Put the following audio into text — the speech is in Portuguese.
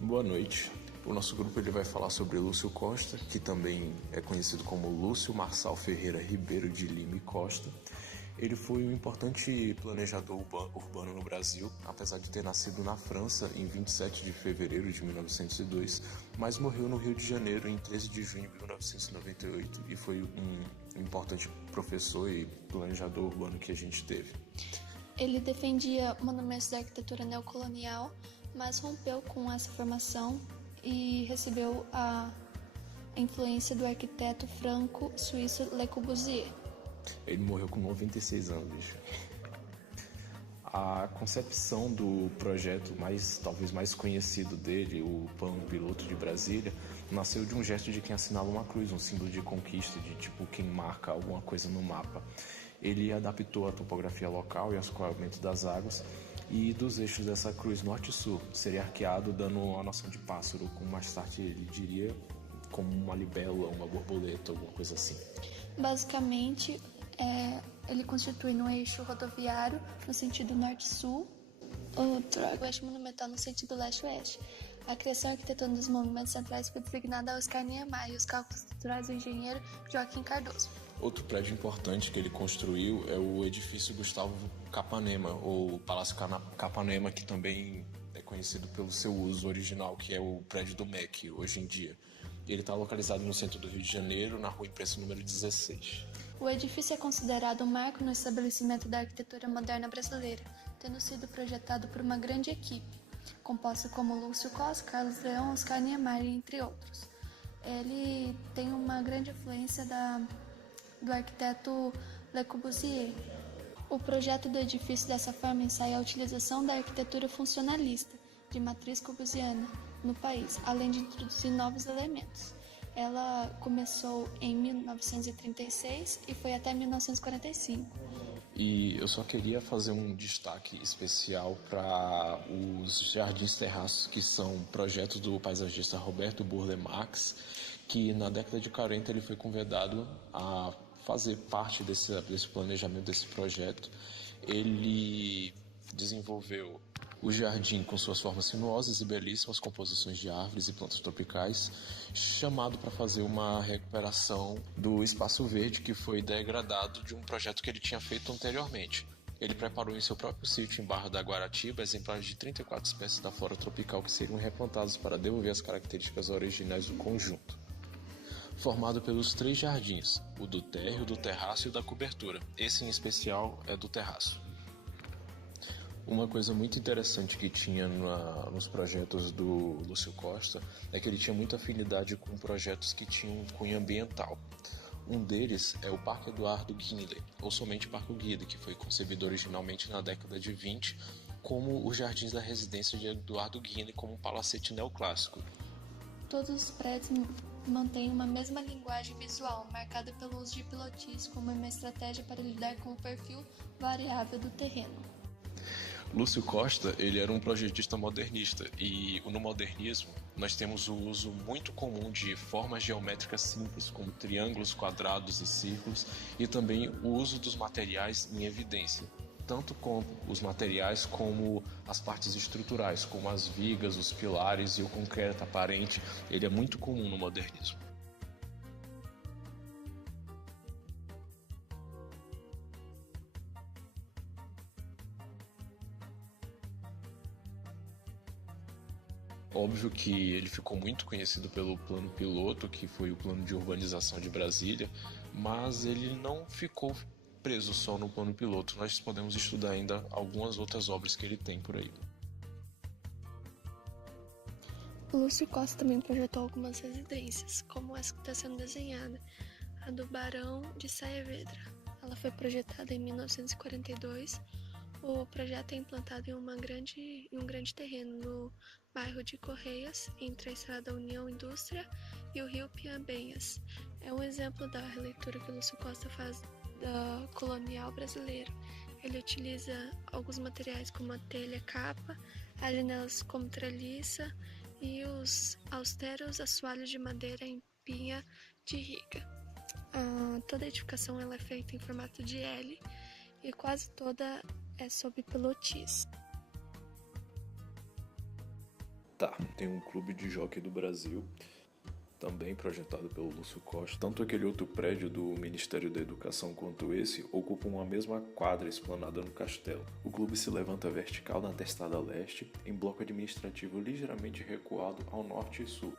Boa noite. O nosso grupo ele vai falar sobre Lúcio Costa, que também é conhecido como Lúcio Marçal Ferreira Ribeiro de Lima e Costa. Ele foi um importante planejador urbano no Brasil, apesar de ter nascido na França em 27 de fevereiro de 1902, mas morreu no Rio de Janeiro em 13 de junho de 1998 e foi um importante professor e planejador urbano que a gente teve. Ele defendia monumentos da arquitetura neocolonial, mas rompeu com essa formação e recebeu a influência do arquiteto franco-suíço Le Corbusier. Ele morreu com 96 anos, bicho. A concepção do projeto talvez mais conhecido dele, o Plano Piloto de Brasília, nasceu de um gesto de quem assinala uma cruz, um símbolo de conquista, de tipo quem marca alguma coisa no mapa. Ele adaptou a topografia local e o escoamento das águas e dos eixos dessa cruz norte e sul, seria arqueado dando a noção de pássaro, como mais tarde ele diria como uma libélula, uma borboleta, alguma coisa assim. Basicamente, ele constitui no eixo rodoviário no sentido norte-sul, o eixo monumental no sentido leste-oeste. A criação e arquitetura dos monumentos centrais foi designada a Oscar Niemeyer e os cálculos estruturais do engenheiro Joaquim Cardoso. Outro prédio importante que ele construiu é o edifício Gustavo Capanema, ou Palácio Capanema, que também é conhecido pelo seu uso original, que é o prédio do MEC, hoje em dia. Ele está localizado no centro do Rio de Janeiro, na Rua Imprensa número 16. O edifício é considerado um marco no estabelecimento da arquitetura moderna brasileira, tendo sido projetado por uma grande equipe, composta como Lúcio Costa, Carlos Leão, Oscar Niemeyer, entre outros. Ele tem uma grande influência do arquiteto Le Corbusier. O projeto do edifício dessa forma ensaia a utilização da arquitetura funcionalista, de matriz corbusiana, no país, além de introduzir novos elementos. Ela começou em 1936 e foi até 1945. E eu só queria fazer um destaque especial para os Jardins Terraços, que são projetos do paisagista Roberto Burle Marx, que na década de 40 ele foi convidado a fazer parte desse planejamento, desse projeto. Ele desenvolveu o jardim com suas formas sinuosas e belíssimas composições de árvores e plantas tropicais, chamado para fazer uma recuperação do espaço verde que foi degradado de um projeto que ele tinha feito anteriormente. Ele preparou em seu próprio sítio em Barra da Guaratiba exemplares de 34 espécies da flora tropical que seriam replantados para devolver as características originais do conjunto. Formado pelos 3 jardins, o do térreo, do terraço e o da cobertura. Esse em especial é do terraço. Uma coisa muito interessante que tinha nos projetos do Lúcio Costa é que ele tinha muita afinidade com projetos que tinham cunho ambiental. Um deles é o Parque Eduardo Guindley, ou somente Parque Guindley, que foi concebido originalmente na década de 20 como os jardins da residência de Eduardo Guindley, como um palacete neoclássico. Todos os prédios mantêm uma mesma linguagem visual, marcada pelo uso de pilotis como uma estratégia para lidar com o perfil variável do terreno. Lúcio Costa, ele era um projetista modernista e no modernismo nós temos o uso muito comum de formas geométricas simples, como triângulos, quadrados e círculos, e também o uso dos materiais em evidência, tanto com os materiais como as partes estruturais, como as vigas, os pilares e o concreto aparente. Ele é muito comum no modernismo. Óbvio que ele ficou muito conhecido pelo Plano Piloto, que foi o plano de urbanização de Brasília, mas ele não ficou preso só no Plano Piloto. Nós podemos estudar ainda algumas outras obras que ele tem por aí. Lúcio Costa também projetou algumas residências, como essa que está sendo desenhada, a do Barão de Saavedra. Ela foi projetada em 1942. O projeto é implantado em um grande terreno no bairro de Correias, entre a Estrada União Indústria e o rio Piambenhas. É um exemplo da releitura que Lúcio Costa faz da colonial brasileira. Ele utiliza alguns materiais como a telha capa, as janelas como treliça e os austeros assoalhos de madeira em pinha de riga. Toda a edificação ela é feita em formato de L e quase toda é sob pilotis. Tá, tem um clube de jockey do Brasil, também projetado pelo Lúcio Costa. Tanto aquele outro prédio do Ministério da Educação quanto esse ocupam a mesma quadra esplanada no castelo. O clube se levanta vertical na testada leste, em bloco administrativo ligeiramente recuado ao norte e sul.